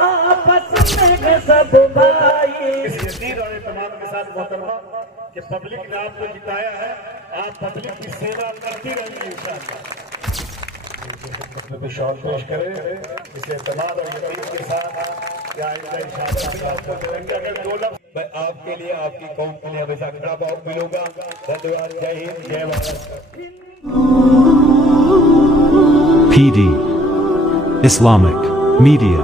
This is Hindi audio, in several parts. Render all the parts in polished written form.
आपस में सब भाई। इस यकीन और इत्मीनान के साथ मोहतरमा कि पब्लिक ने आपको जिताया है, आप पब्लिक की सेवा करती रहेंगे इंशाअल्लाह। शौक पेश करें इसे इत्मीनान और यकीन के साथ क्या इंशाअल्लाह आपको देंगे। अगर 2 लफ्ज़ मैं आपके लिए, आपकी कौम के लिए हमेशा खड़ा बहुत मिलूंगा। धन्यवाद। जय हिंद, जय Bharat. PD Islamic Media,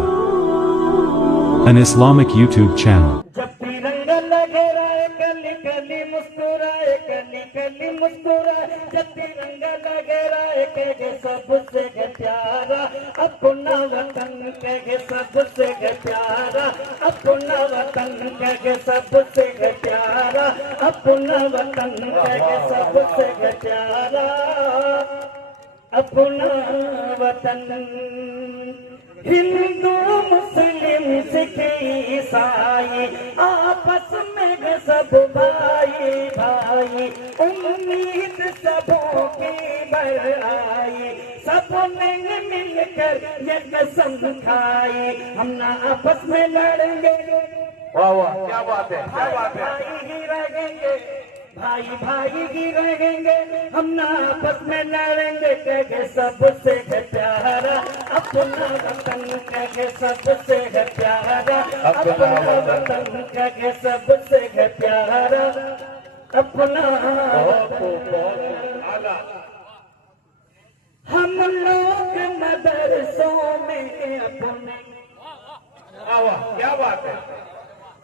an Islamic YouTube channel. जब तिरंगा लहराए गली गली मुस्कुराए, गली गली मुस्कुराए, जब तिरंगा लहराए कहे सबसे प्यारा अपना वतन, कहे सबसे प्यारा अपना वतन, कहे सबसे प्यारा अपना वतन, कहे सबसे प्यारा अपना वतन। हिंदू मुस्लिम सिख ईसाई आपस में सब भाई भाई, उम्मीद सबों की बढ़ाई, सबने मिलकर ये कसम खाई, हम ना आपस में लड़ेंगे। वाह वाह, क्या बात है, क्या बात है। भाई ही रहेंगे, भाई भाई ही रहेंगे, हम ना आपस में लड़ेंगे, कहे सबसे प्यारा अपना वतन, कहे सबसे प्यारा अपना वतन, कहे सबसे प्यारा अपना आला। हम लोग मदरसों में अपने, वाह वाह, क्या बात है।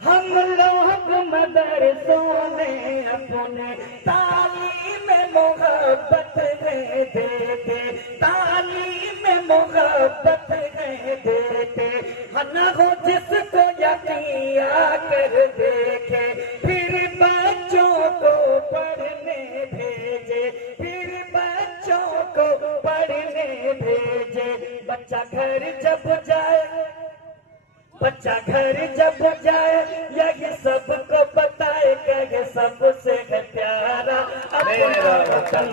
हम लोग मदरसों में अपने तालीम मोहब्बत देते, तालीम मोहब्बत देते, न हो जिसको यकीन आकर देखे, फिर बच्चों को पढ़ने भेजे, फिर बच्चों को पढ़ने भेजे। बच्चा घर जब जाए, बच्चा घर जब जाए, यही सबको बताए, कहे सबसे प्यारा अपना वतन।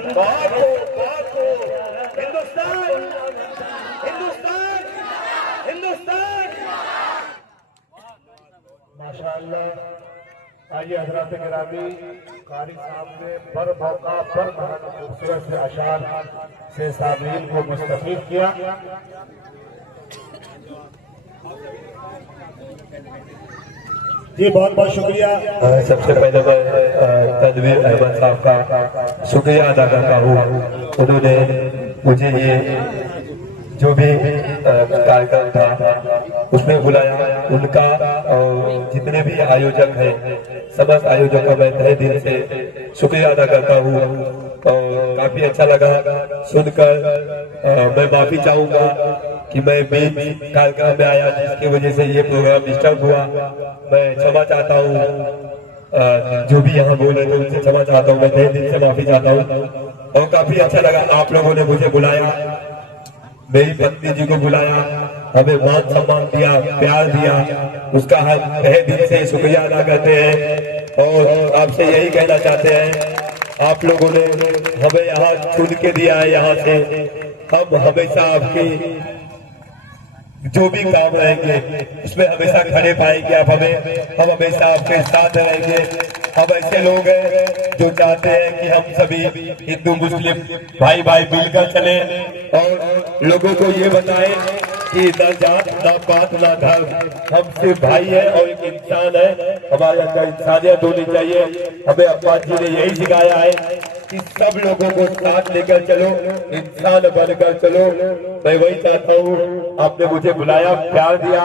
हिंदुस्तान, हिंदुस्तान, हिंदुस्तान। माशाअल्लाह। आइए हजरात गिरामी, कारी साहब ने बर मौका पर खूबसूरत से अशार से सामीन को मुस्तफीद किया। जी बहुत बहुत शुक्रिया। सबसे पहले मैं तनवीर अहमद साहब का शुक्रिया अदा करता हूँ। उन्होंने मुझे ये जो भी कार्यक्रम था उसमें बुलाया, उनका और जितने भी आयोजक हैं समस्त आयोजकों का मैं तहे दिल से शुक्रिया अदा करता हूँ। और काफी अच्छा लगा सुनकर। मैं माफी चाहूंगा कि मैं बीच कार्यक्रम में आया जिसकी वजह से ये प्रोग्राम डिस्टर्ब हुआ। मैं क्षमा चाहता हूँ, जो भी यहाँ बोल रहे थे उनसे क्षमा चाहता हूँ। मैं तहे दिल से माफी चाहता हूँ। और काफी अच्छा लगा आप लोगों ने मुझे बुलाया, मेरी पत्नी जी को बुलाया, हमें मान सम्मान दिया, प्यार दिया, उसका हम तहे दिल से शुक्रिया अदा करते हैं। और आपसे यही कहना चाहते हैं, आप लोगों ने हमें यहाँ चुन के दिया है, यहाँ से हम हमेशा आपकी जो भी काम रहेंगे उसमें हमेशा खड़े पाएंगे आप हमें, हम हमेशा आपके साथ रहेंगे। हम ऐसे लोग हैं जो चाहते हैं कि हम सभी हिंदू मुस्लिम भाई भाई मिलकर चले और लोगों को ये बताएं कि ना जात ना पात ना धर्म, हम सिर्फ भाई है और एक इंसान है, हमारे अंदर इंसानियत होनी चाहिए। हमें अब्बास जी ने यही सिखाया है कि सब लोगों को साथ लेकर चलो, इंसान बनकर चलो। मैं वही चाहता हूँ, आपने मुझे बुलाया, प्यार दिया,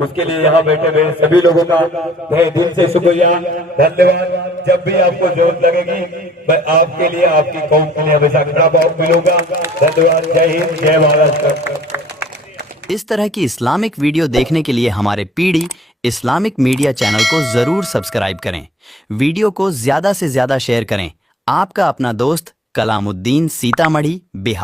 उसके लिए यहाँ बैठे मेरे सभी लोगों का तहे दिल से शुक्रिया, धन्यवाद। जब भी आपको जरूरत लगेगी मैं आपके लिए, आपकी कौम के लिए हमेशा खड़ा बहुत मिलूंगा। धन्यवाद। जय हिंद, जय भारत। इस तरह की इस्लामिक वीडियो देखने के लिए हमारे पीडी इस्लामिक मीडिया चैनल को जरूर सब्सक्राइब करें। वीडियो को ज्यादा से ज्यादा शेयर करें। आपका अपना दोस्त कलामुद्दीन, सीतामढ़ी, बिहार।